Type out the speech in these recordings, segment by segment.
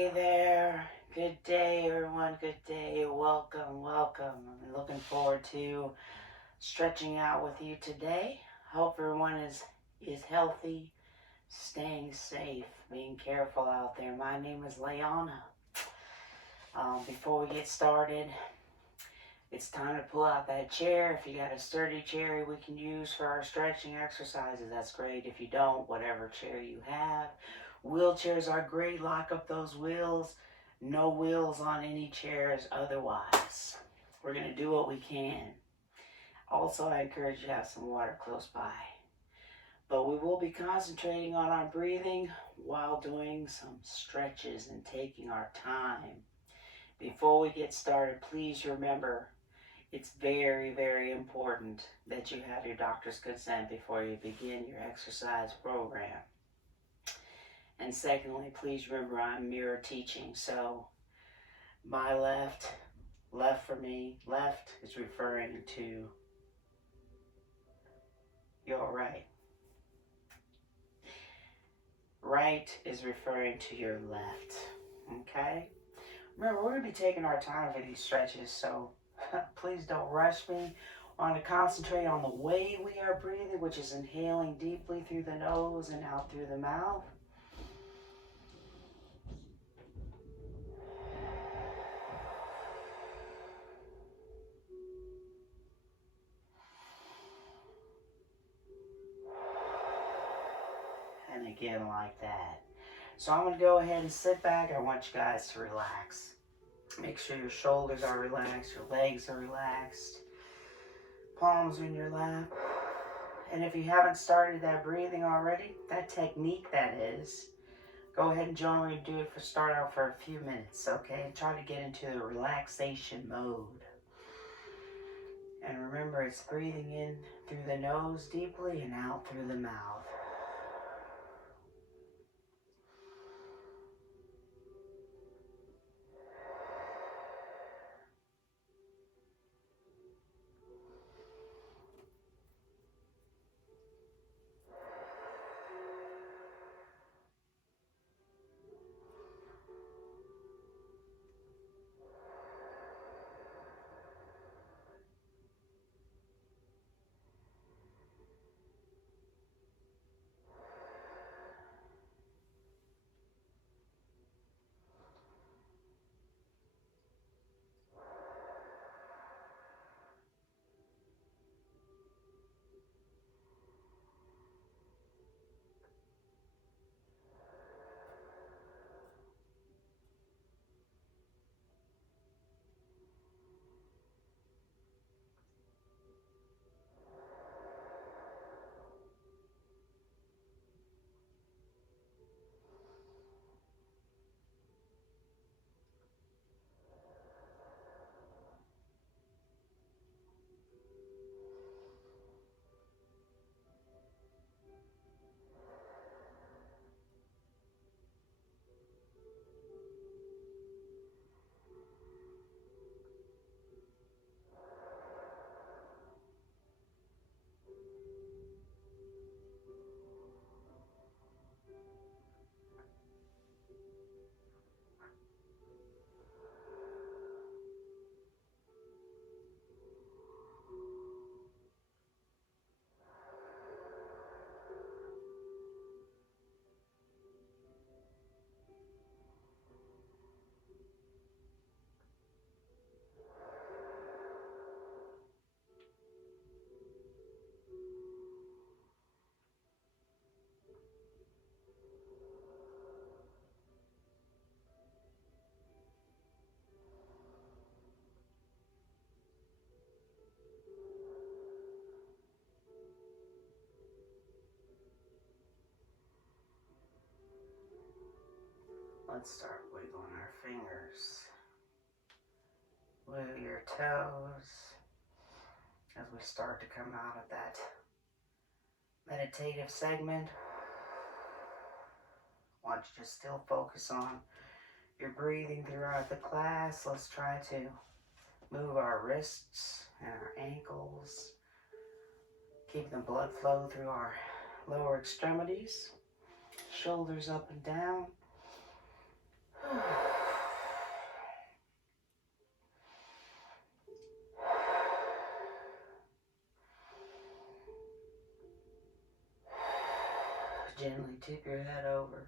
Hey there. Good day, everyone. Good day. Welcome, welcome. I'm looking forward to stretching out with you today. Hope everyone is healthy, staying safe, being careful out there. My name is Leona. Before we get started, it's time to pull out that chair. If you got a sturdy chair we can use for our stretching exercises, that's great. If you don't, whatever chair you have. Wheelchairs are great. Lock up those wheels. No wheels on any chairs otherwise. We're going to do what we can. Also, I encourage you to have some water close by. But we will be concentrating on our breathing while doing some stretches and taking our time. Before we get started, please remember, it's very, very important that you have your doctor's consent before you begin your exercise program. And secondly, please remember I'm mirror teaching, so my left for me, left is referring to your right. Right is referring to your left, okay? Remember, we're going to be taking our time for these stretches, so please don't rush me. I want to concentrate on the way we are breathing, which is inhaling deeply through the nose and out through the mouth. And again like that. So I'm going to go ahead and sit back. I want you guys to relax. Make sure your shoulders are relaxed, your legs are relaxed, palms are in your lap. And if you haven't started that breathing already, that technique that is, go ahead and join me and do it start out for a few minutes, okay? Try to get into the relaxation mode. And remember, it's breathing in through the nose deeply and out through the mouth. Let's start wiggling our fingers. Wiggle your toes as we start to come out of that meditative segment. I want you to still focus on your breathing throughout the class. Let's try to move our wrists and our ankles. Keep the blood flow through our lower extremities. Shoulders up and down. Gently tip your head over,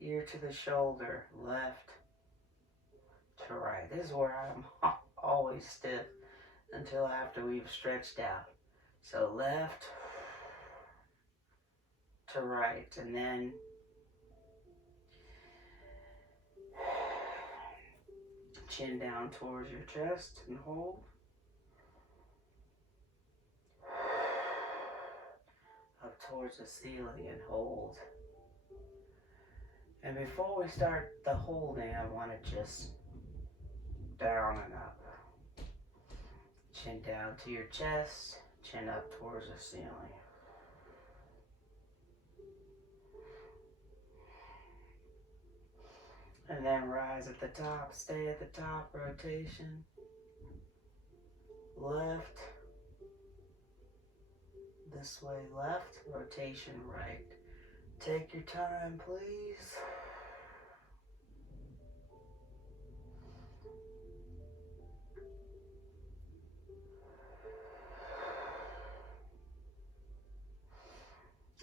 ear to the shoulder, left to right. This is where I'm always stiff until after we've stretched out. So left to right, and then chin down towards your chest and hold. Up towards the ceiling and hold. And before we start the holding, I want to just down and up. Chin down to your chest, chin up towards the ceiling. And then rise at the top, stay at the top, rotation. Left, this way left, rotation right. Take your time, please.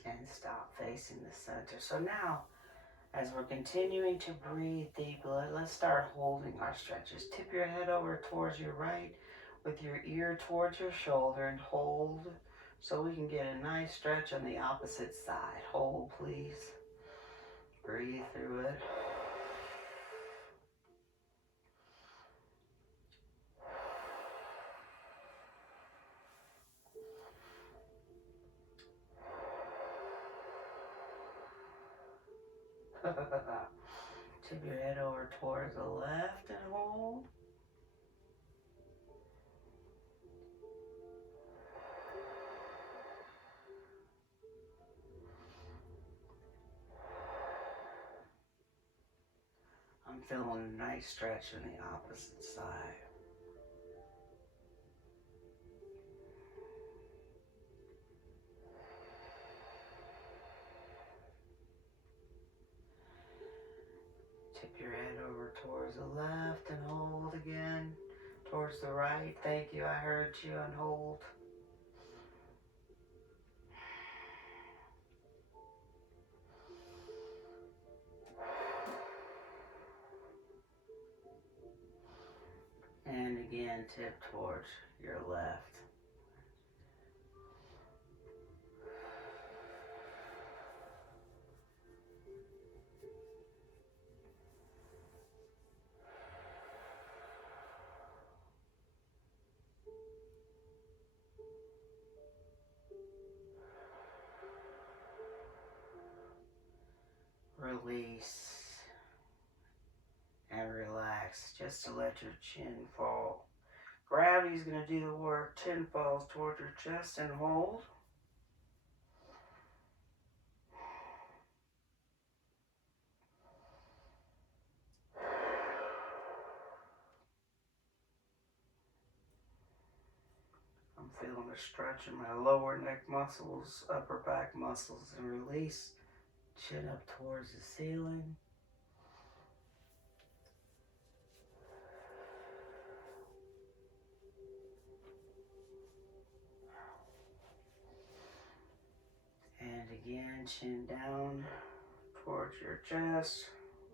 And stop facing the center. So now, as we're continuing to breathe deeply, let's start holding our stretches. Tip your head over towards your right with your ear towards your shoulder and hold so we can get a nice stretch on the opposite side. Hold, please. Breathe through it. Tip your head over towards the left and hold. I'm feeling a nice stretch on the opposite side. Tip your head over towards the left and hold again. Towards the right. Thank you. I heard you and hold. And again, tip towards your left. Release and relax just to let your chin fall. Gravity's going to do the work. Chin falls towards your chest and hold. I'm feeling a stretch in my lower neck muscles, upper back muscles, and release. Chin up towards the ceiling. And again, chin down towards your chest.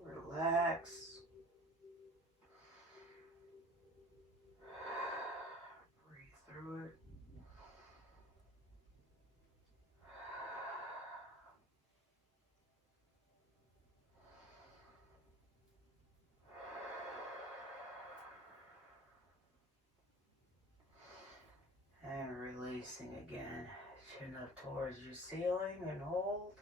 Relax. Breathe through it. And releasing again. Chin up towards your ceiling and hold.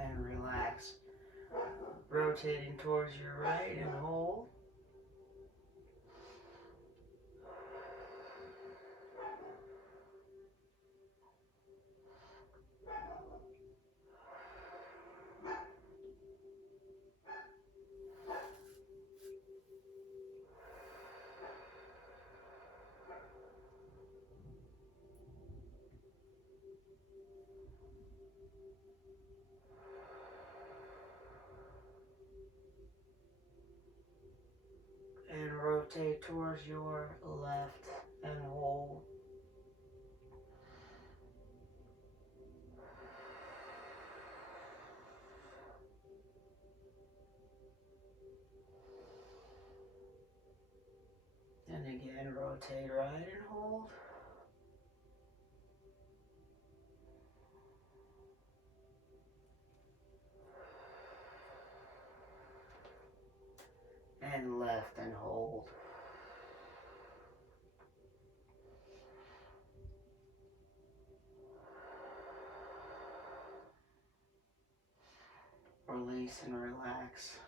And relax. Rotating towards your right and hold. rotate towards your left and hold. And again, rotate right and hold. And left and hold. Release and relax.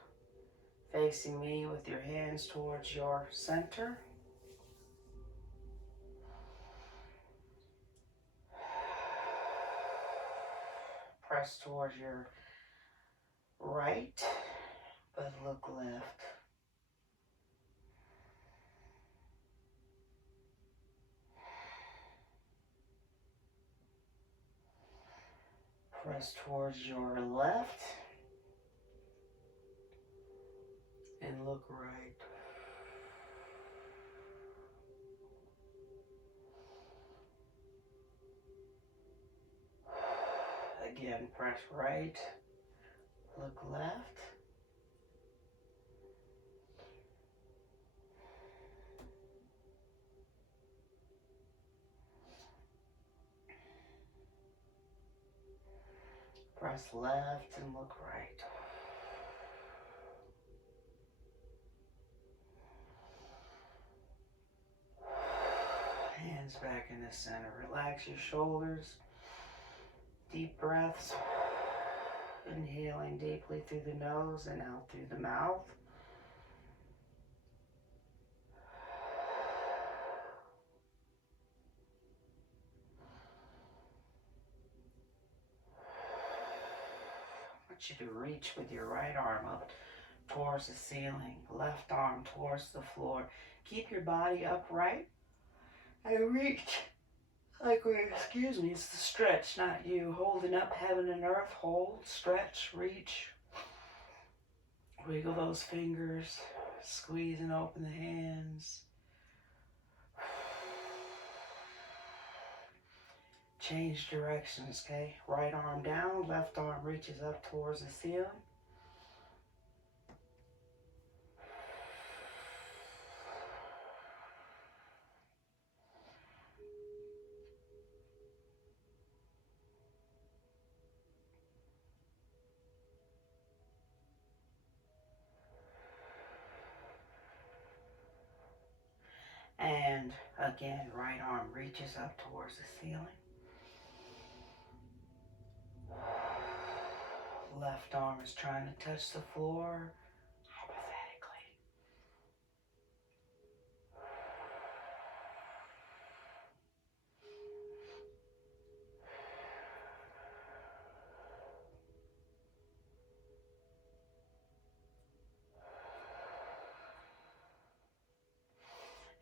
Facing me with your hands towards your center. Press towards your right, but look left. Press towards your left and look right. Again, press right, look left. Press left and look right. Hands back in the center. Relax your shoulders. Deep breaths. Inhaling deeply through the nose and out through the mouth. I want you to reach with your right arm up towards the ceiling, left arm towards the floor. Keep your body upright and reach. It's the stretch, not you. Holding up heaven and earth. Hold, stretch, reach. Wiggle those fingers. Squeeze and open the hands. Change directions, okay? Right arm down, left arm reaches up towards the ceiling. And again, right arm reaches up towards the ceiling. Left arm is trying to touch the floor hypothetically.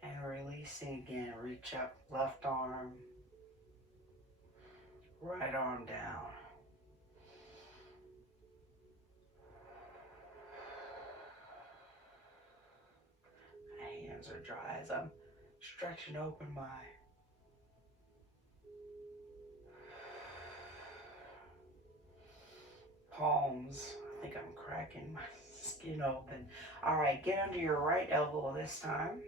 And releasing again, reach up, left arm, right arm down. My hands are dry as I'm stretching open my palms. I think I'm cracking my skin open. All right, get under your right elbow this time.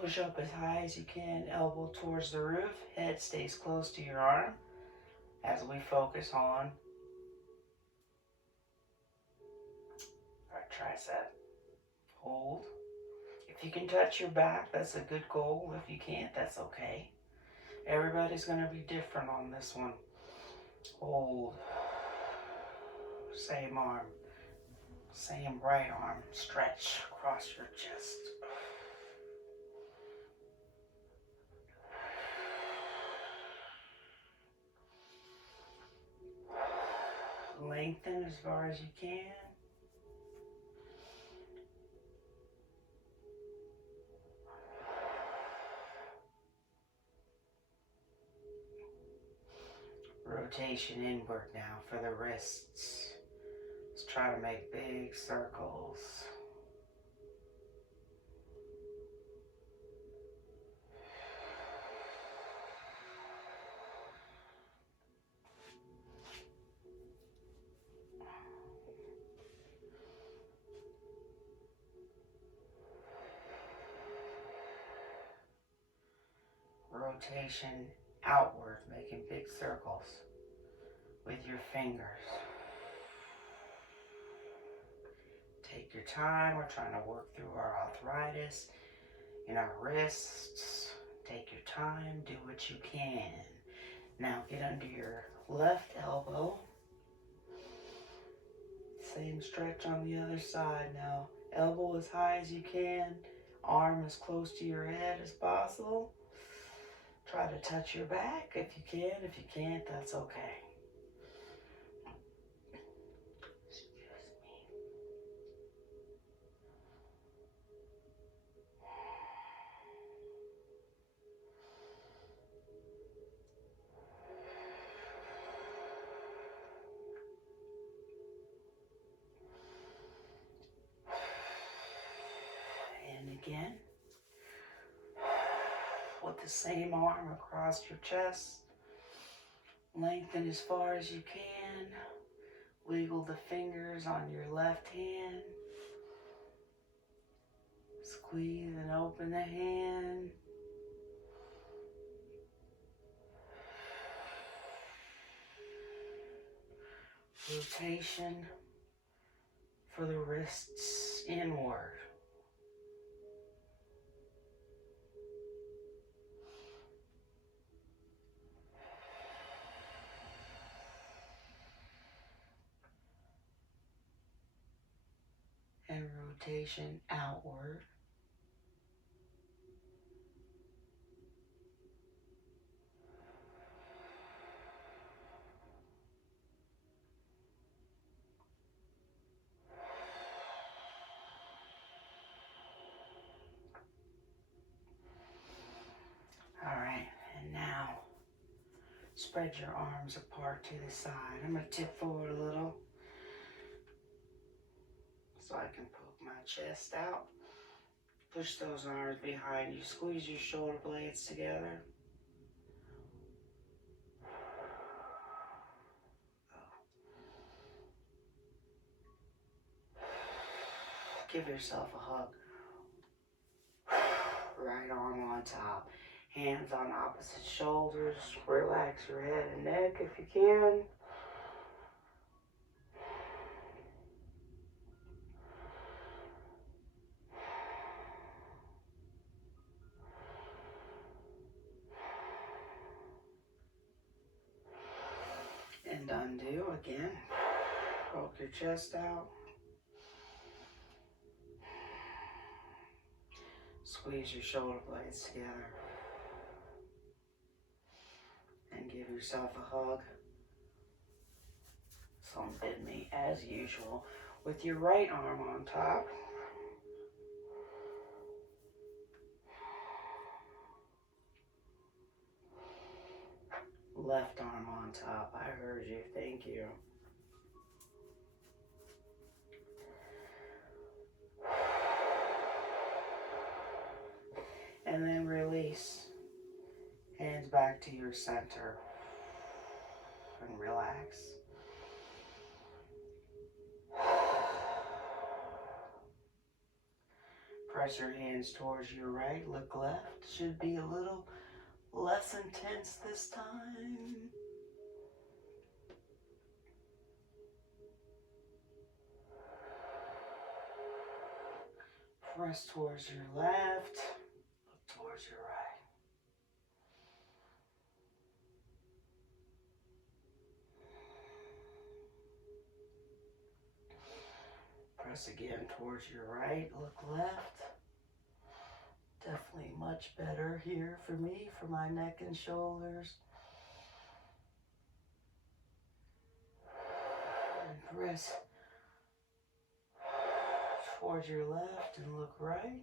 Push up as high as you can, elbow towards the roof, head stays close to your arm as we focus on our tricep. Hold. If you can touch your back, that's a good goal. If you can't, that's okay. Everybody's going to be different on this one. Hold. Same arm. Same right arm. Stretch across your chest. Lengthen as far as you can. Rotation inward now for the wrists. Let's try to make big circles. rotation outward, making big circles with your fingers. Take your time. We're trying to work through our arthritis in our wrists. Take your time. Do what you can. Now get under your left elbow. Same stretch on the other side. Now elbow as high as you can. Arm as close to your head as possible. Try to touch your back if you can. If you can't, that's okay. And again, with the same arm across your chest, lengthen as far as you can. Wiggle the fingers on your left hand. Squeeze and open the hand. Rotation for the wrists inward. And rotation outward. All right, and now spread your arms apart to the side. I'm going to tip forward a little so I can poke my chest out. Push those arms behind you. Squeeze your shoulder blades together. Give yourself a hug. Right arm on top. Hands on opposite shoulders. Relax your head and neck if you can. And undo again. Poke your chest out. Squeeze your shoulder blades together. And give yourself a hug. Some did me as usual. With your right arm on top. Left arm on top. I heard you. Thank you. And then release. Hands back to your center. And relax. Press your hands towards your right. Look left. Should be a little less intense this time. Press towards your left. Look towards your right. Press again towards your right. Look left. Definitely much better here for me, for my neck and shoulders. And press towards your left and look right.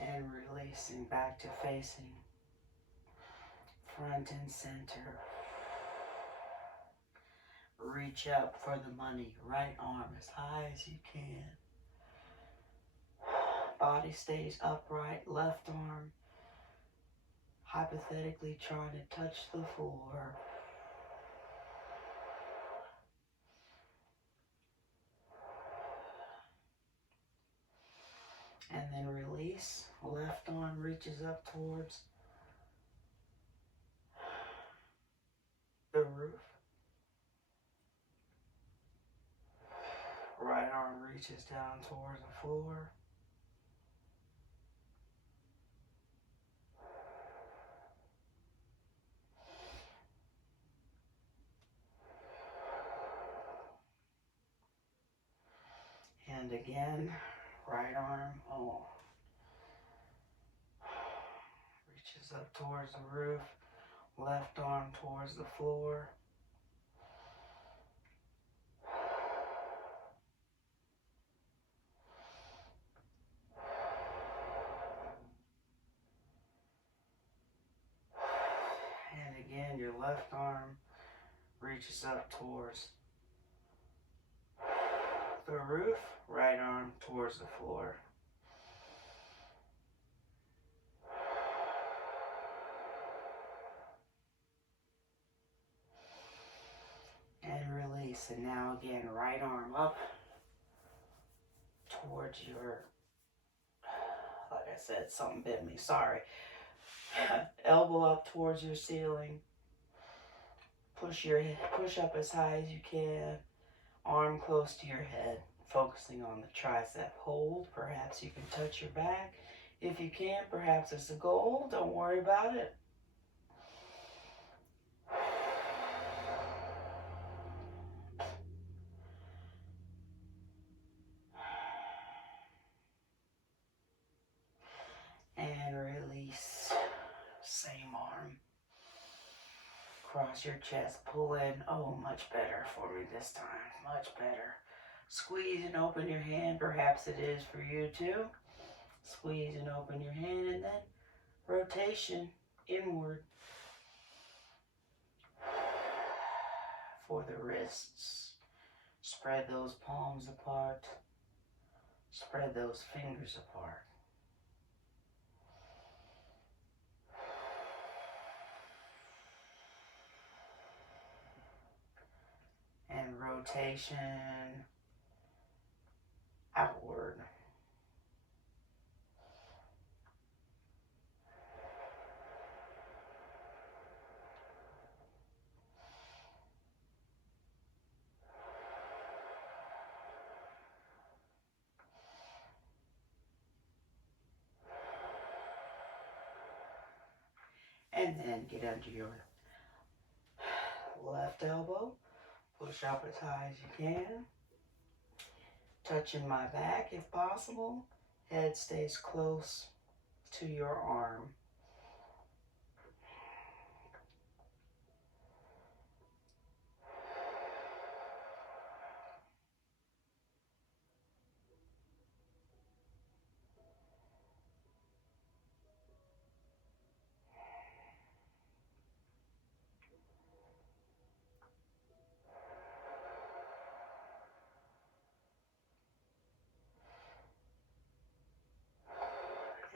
And releasing back to facing front and center. Reach up for the money. Right arm as high as you can. Body stays upright. Left arm hypothetically trying to touch the floor. then release. Left arm reaches up towards the roof. Right arm reaches down towards the floor. And again, right arm reaches up towards the roof. Left arm towards the floor. And again, your left arm reaches up towards the roof. Right arm towards the floor. And release. And now again, right arm up towards your, like I said, something bit me, sorry. Elbow up towards your ceiling. Push up as high as you can. Arm close to your head, focusing on the tricep. Hold. Perhaps you can touch your back. If you can't, perhaps it's a goal. Don't worry about it. And release. Same arm. Cross your chest. Pull in. Oh, much better for me this time. Much better. Squeeze and open your hand. Perhaps it is for you too. Squeeze and open your hand, and then rotation inward for the wrists. Spread those palms apart. Spread those fingers apart. And rotation outward. And then get under your left elbow. Push up as high as you can. Touching my back if possible. Head stays close to your arm.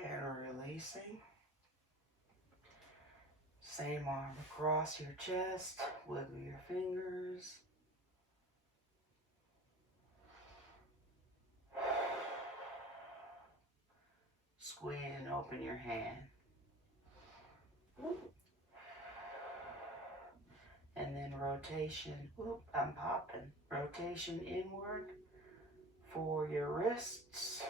And releasing. Same arm across your chest. Wiggle your fingers. Squeeze and open your hand. And then rotation. Oop, I'm popping. Rotation inward for your wrists.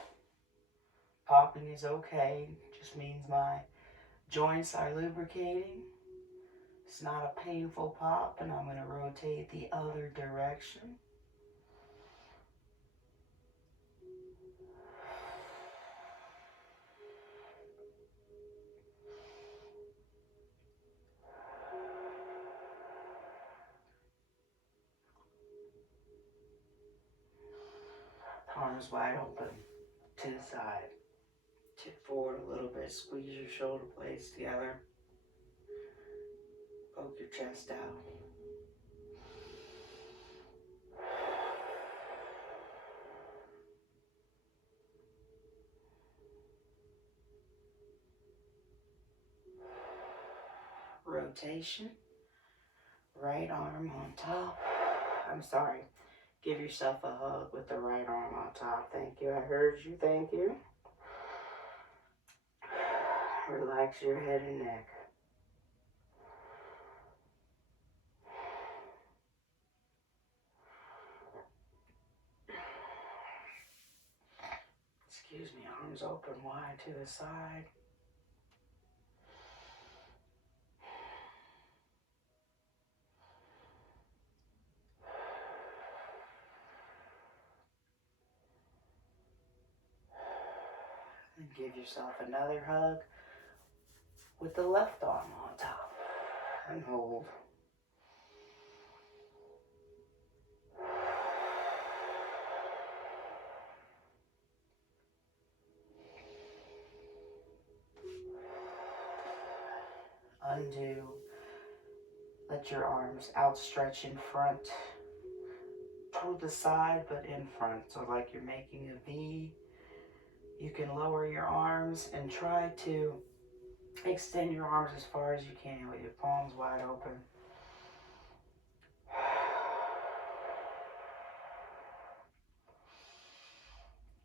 Popping is okay. Just means my joints are lubricating. It's not a painful pop, and I'm going to rotate the other direction. Arms wide open to the side. Tip forward a little bit. Squeeze your shoulder blades together. Poke your chest out. Rotation. Right arm on top. I'm sorry. Give yourself a hug with the right arm on top. Thank you. I heard you. Thank you. Relax your head and neck. Excuse me, arms open wide to the side. And give yourself another hug with the left arm on top. And hold. Undo. Let your arms outstretch in front, toward the side, but in front. So like you're making a V. You can lower your arms and try to extend your arms as far as you can with your palms wide open.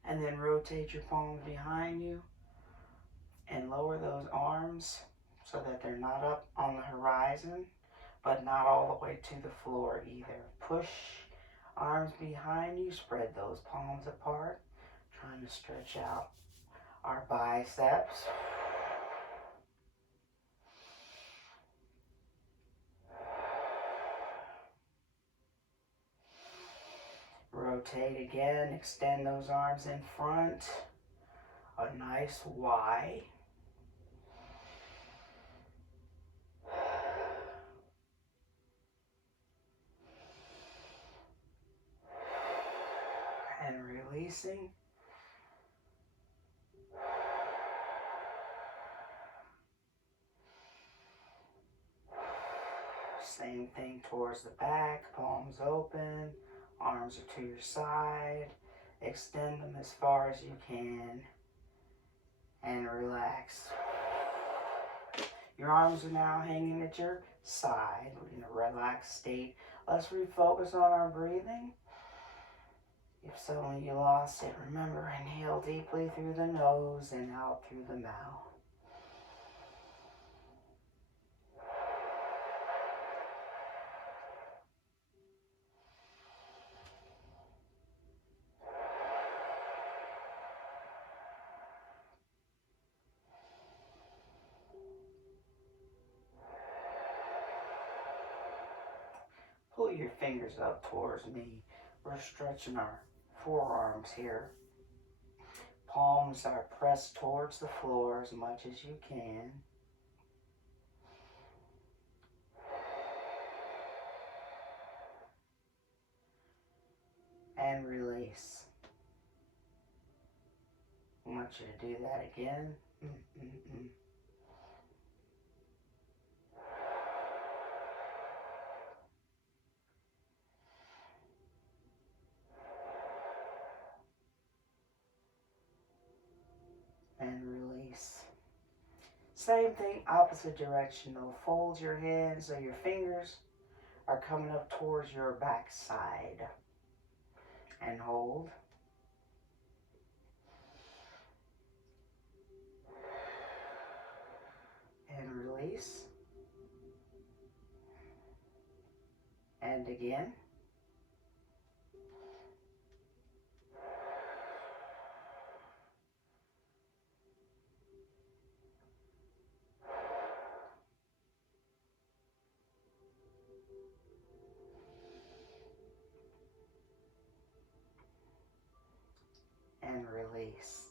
And then rotate your palms behind you and lower those arms so that they're not up on the horizon, but not all the way to the floor either. Push arms behind you, spread those palms apart, trying to stretch out our biceps. Rotate again, extend those arms in front, a nice Y. And releasing. Same thing towards the back, palms open, arms are to your side. Extend them as far as you can and relax. Your arms are now hanging at your side. We're in a relaxed state. Let's refocus on our breathing. If suddenly you lost it, remember, inhale deeply through the nose and out through the mouth. Pull your fingers up towards me. We're stretching our forearms here. Palms are pressed towards the floor as much as you can. And release. I want you to do that again. And release. Same thing, opposite direction though. Fold your hands so your fingers are coming up towards your back side. And hold. And release. And again. And release.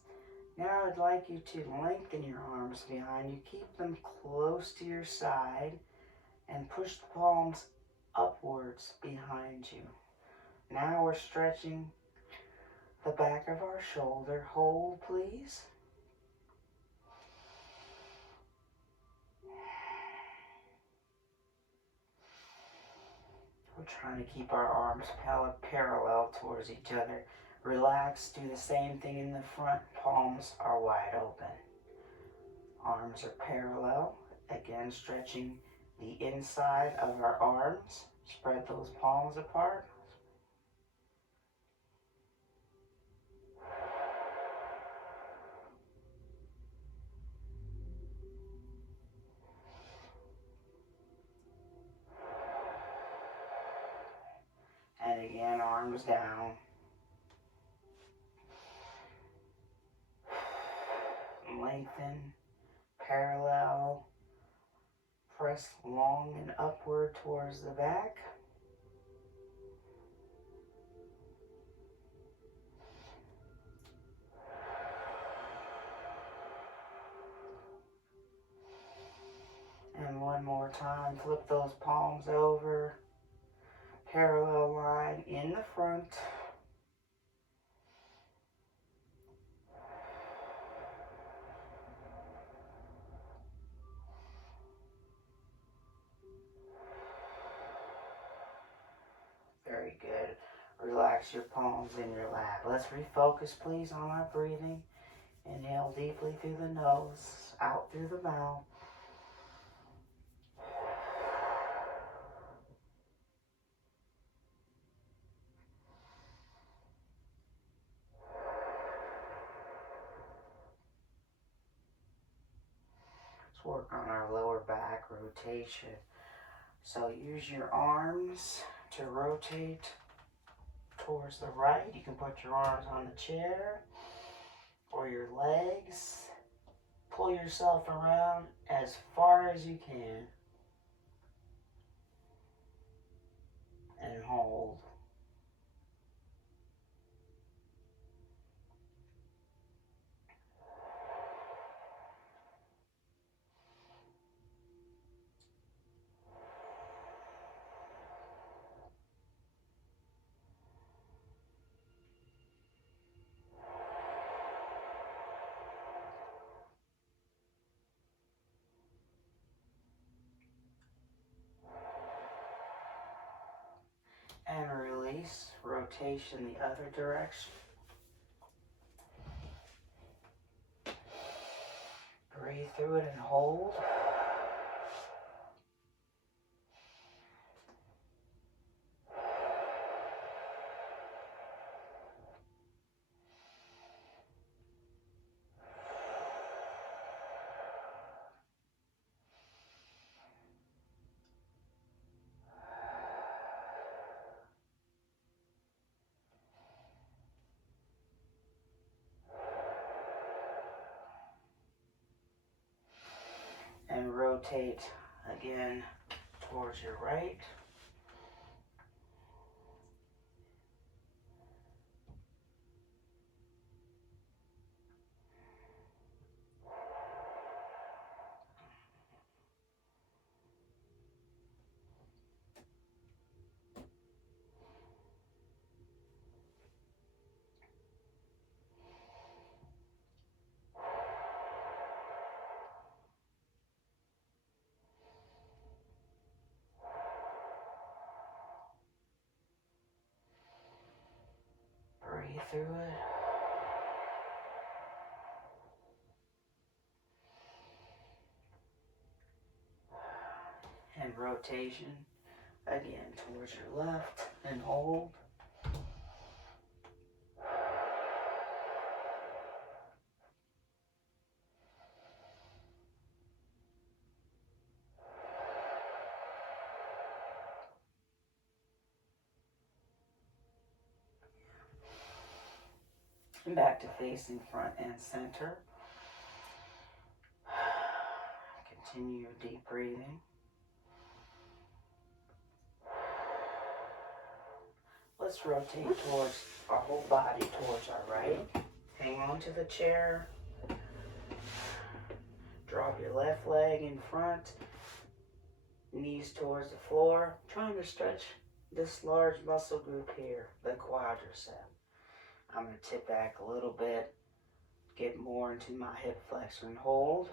Now I'd like you to lengthen your arms behind you. Keep them close to your side and push the palms upwards behind you. Now we're stretching the back of our shoulder. Hold, please. We're trying to keep our arms parallel towards each other. Relax, do the same thing in the front. Palms are wide open. Arms are parallel. Again, stretching the inside of our arms. Spread those palms apart. arms down. Lengthen, parallel, press long and upward towards the back. And one more time, flip those palms over, parallel line in the front. Very good. Relax your palms in your lap. Let's refocus, please, on our breathing. Inhale deeply through the nose, out through the mouth. Let's work on our lower back rotation. So use your arms to rotate towards the right. You can put your arms on the chair or your legs. Pull yourself around as far as you can. And hold. And release. Rotation the other direction. Breathe through it and hold. And rotate again towards your right. Breathe through it. And rotation again towards your left and hold. And back to facing front and center. Continue your deep breathing. Let's rotate towards our whole body towards our right. Hang on to the chair. Drop your left leg in front. Knees towards the floor. Trying to stretch this large muscle group here, the quadricep. I'm going to tip back a little bit. Get more into my hip flexor and hold.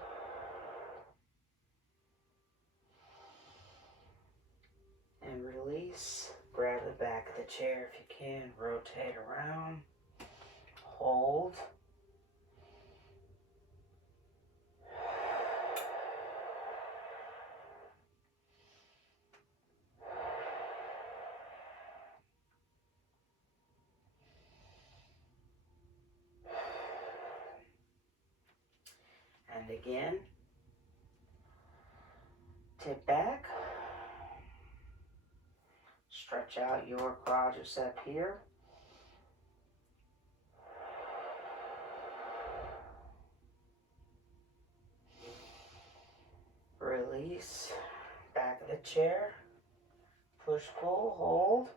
And release. Grab the back of the chair if you can. Rotate around. Hold. And again. Tip back. Stretch stretch out your quadricep here. Release, back of the chair, push, pull, hold.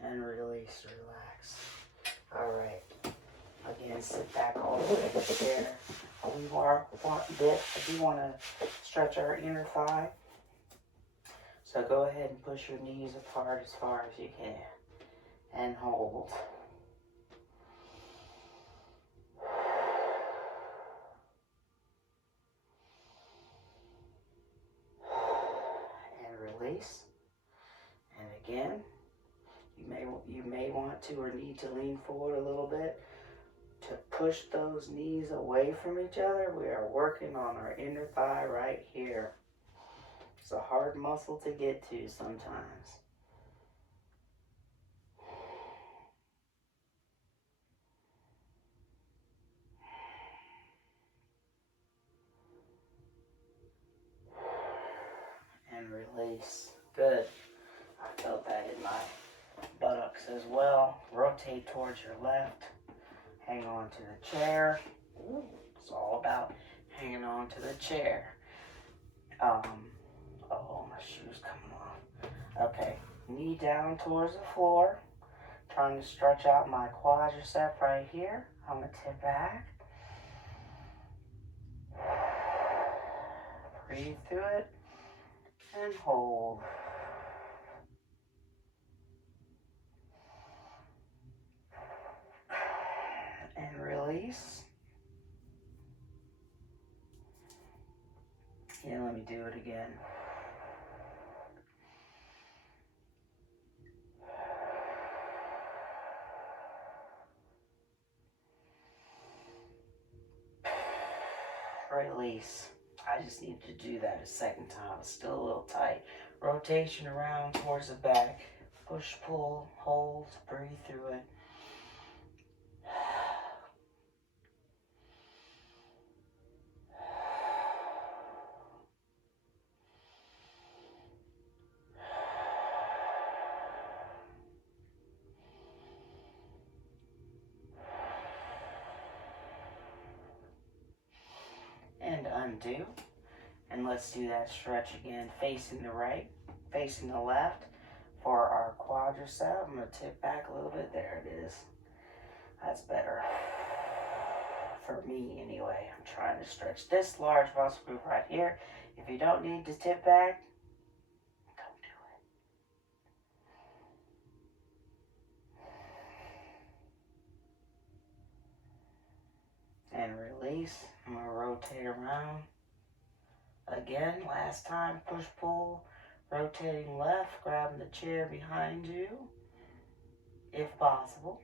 And release, relax. All right. Again, sit back all the way in the chair. I do want to stretch our inner thigh. So go ahead and push your knees apart as far as you can. And hold. And release. And again, you may want to or need to lean forward a little bit to push those knees away from each other. We are working on our inner thigh right here. It's a hard muscle to get to sometimes. And release. Good. I felt that in my buttocks as well. Rotate towards your left. Hang on to the chair. It's all about hanging on to the chair. Oh, my shoe's coming off. Okay, knee down towards the floor. Trying to stretch out my quadricep right here. I'm gonna tip back. Breathe through it and hold. And release. Yeah, let me do it again. Release. I just need to do that a second time. It's still a little tight. Rotation around towards the back. Push, pull, hold, breathe through it. And undo. And let's do that stretch again, facing the right, facing the left. For our quadricep, I'm going to tip back a little bit. There it is. That's better. For me, anyway. I'm trying to stretch this large muscle group right here. If you don't need to tip back, don't do it. And release. I'm going to rotate around. Again, last time, push, pull, rotating left, grabbing the chair behind you, if possible.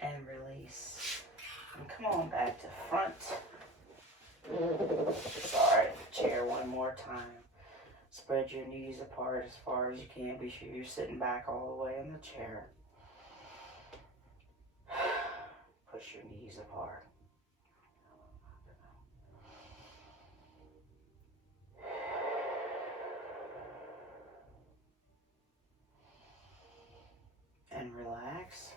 And release. And come on back to front. Sorry, chair one more time. Spread your knees apart as far as you can. Be sure you're sitting back all the way in the chair. Push your knees apart. And relax.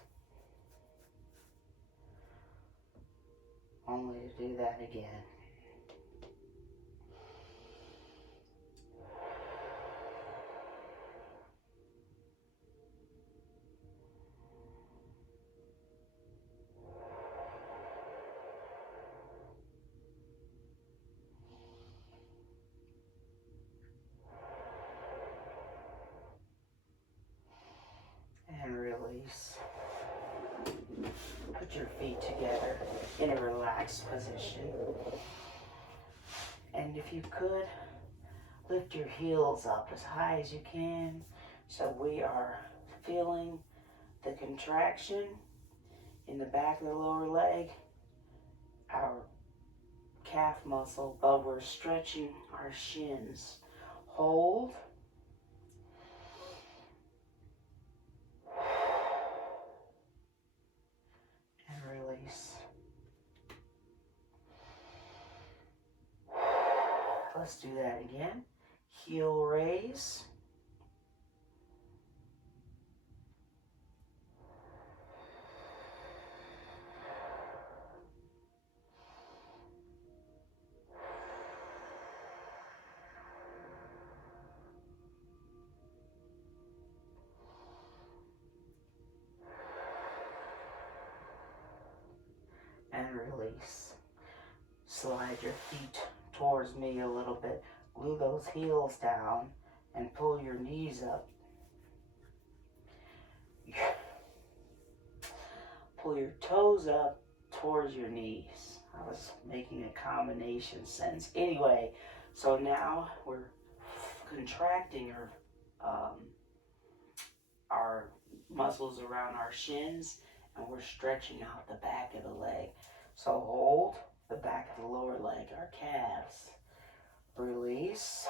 Only to do that again. And release. Put your feet together in a relaxed position. And if you could, Lift your heels up as high as you can. So we are feeling the contraction in the back of the lower leg, our calf muscle, but we're stretching our shins. Hold. And release. Let's do that again. Heel raise. And release. Slide your feet towards me a little bit. Glue those heels down and pull your knees up. Pull your toes up towards your knees. I was making a combination sentence. Anyway, so now we're contracting our muscles around our shins, and we're stretching out the back of the leg. So hold the back of the lower leg, our calves. Release.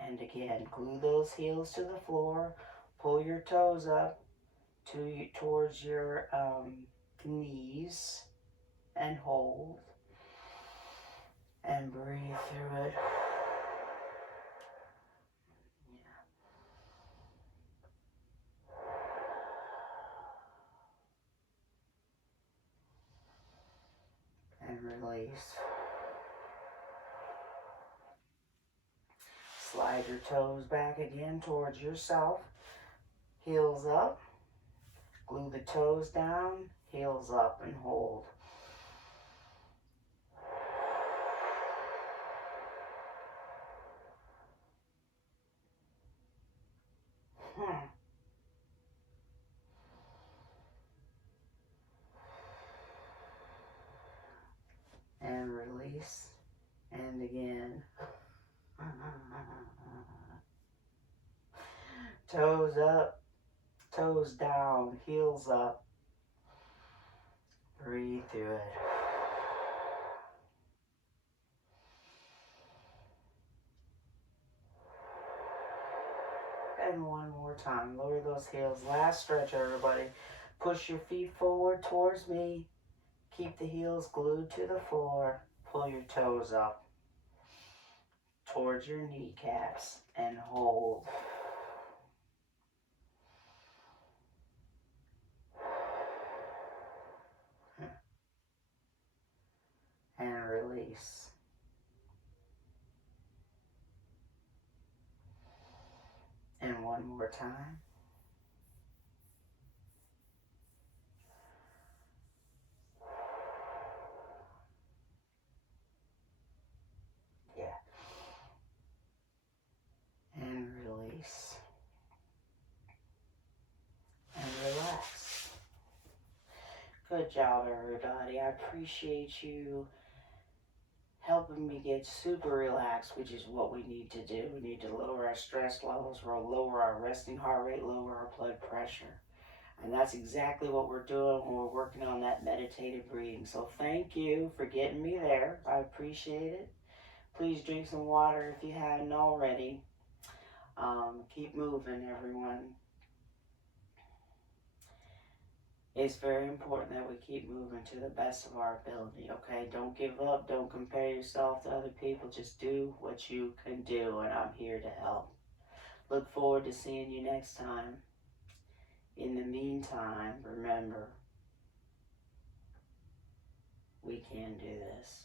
And again, glue those heels to the floor. Pull your toes up towards your knees and hold. And breathe through it. And release. Slide your toes back again towards yourself. Heels up. Glue the toes down. Heels up and hold. And release. And again. Toes up, toes down, heels up. Breathe through it. And one more time. Lower those heels. Last stretch, everybody. Push your feet forward towards me. Keep the heels glued to the floor. Pull your toes up towards your kneecaps and hold. And release. And one more time. Yeah. And release. And relax. Good job, everybody. I appreciate you helping me get super relaxed, which is what we need to do. We need to lower our stress levels, lower our resting heart rate, lower our blood pressure. And that's exactly what we're doing when we're working on that meditative breathing. So thank you for getting me there. I appreciate it. Please drink some water if you haven't already. Keep moving, everyone. It's very important that we keep moving to the best of our ability, okay? Don't give up. Don't compare yourself to other people. Just do what you can do, and I'm here to help. Look forward to seeing you next time. In the meantime, remember, we can do this.